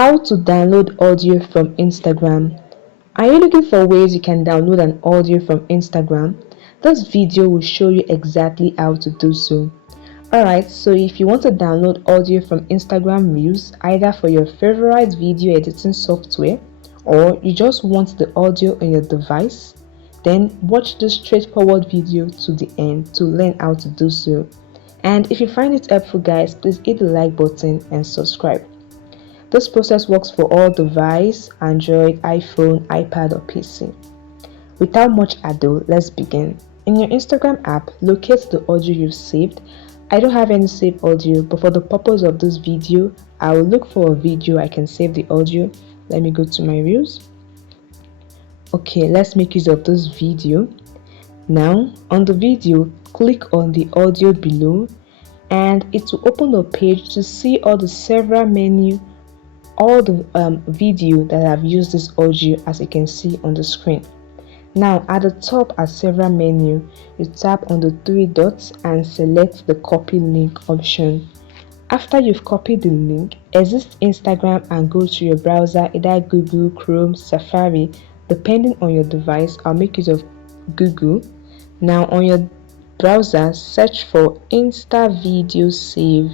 How to download audio from Instagram. Are you looking for ways you can download an audio from Instagram? This video will show you exactly how to do so. Alright, so if you want to download audio from Instagram Reels, either for your favorite video editing software or you just want the audio on your device, then watch this straightforward video to the end to learn how to do so. And if you find it helpful, guys, please hit the like button and subscribe. This process works for all devices: Android, iPhone, iPad or PC. Without much ado, let's begin. In your Instagram app, locate the audio you've saved. I don't have any saved audio, but for the purpose of this video, I will look for a video I can save the audio. Let me go to my Reels. Okay, let's make use of this video. Now, on the video, click on the audio below and it will open a page to see all the several menu, all the video that I've used this audio, as you can see on the screen. Now at the top are several menu. You tap on the three dots and select the copy link option. After you've copied the link, exit Instagram and go to your browser, either Google, Chrome, Safari, depending on your device. I'll make use of Google. Now on your browser, search for Insta Video Save.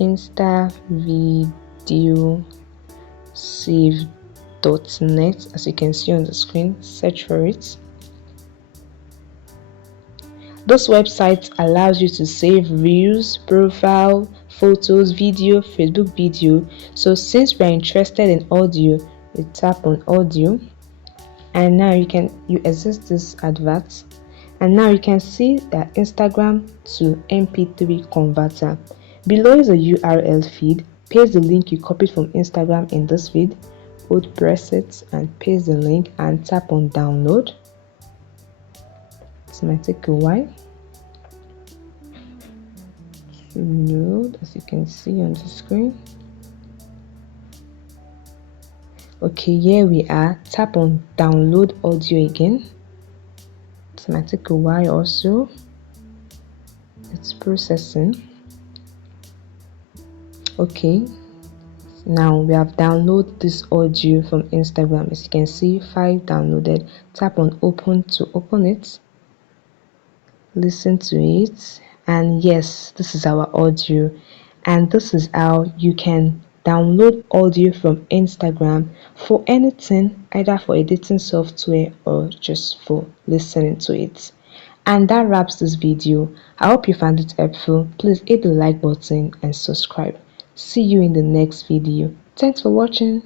Insta Video Save.net, as you can see on the screen. Search for it. This website allows you to save reels, profile, photos, video, Facebook video. So since we are interested in audio, you tap on audio and now you exit this advert and now you can see that Instagram to MP3 converter. Below is a URL feed. Paste the link you copied from Instagram in this feed. Hold press it and paste the link and tap on download. It might take a while to load, as you can see on the screen. Okay, here we are. Tap on download audio again. It might take a while also. It's processing. Okay, now we have downloaded this audio from Instagram. As you can see, file downloaded. Tap on open to open it. Listen to it, and yes, this is our audio, and this is how you can download audio from Instagram for anything, either for editing software or just for listening to it. And that wraps this video. I hope you found it helpful. Please hit the like button and subscribe. See you in the next video. Thanks for watching.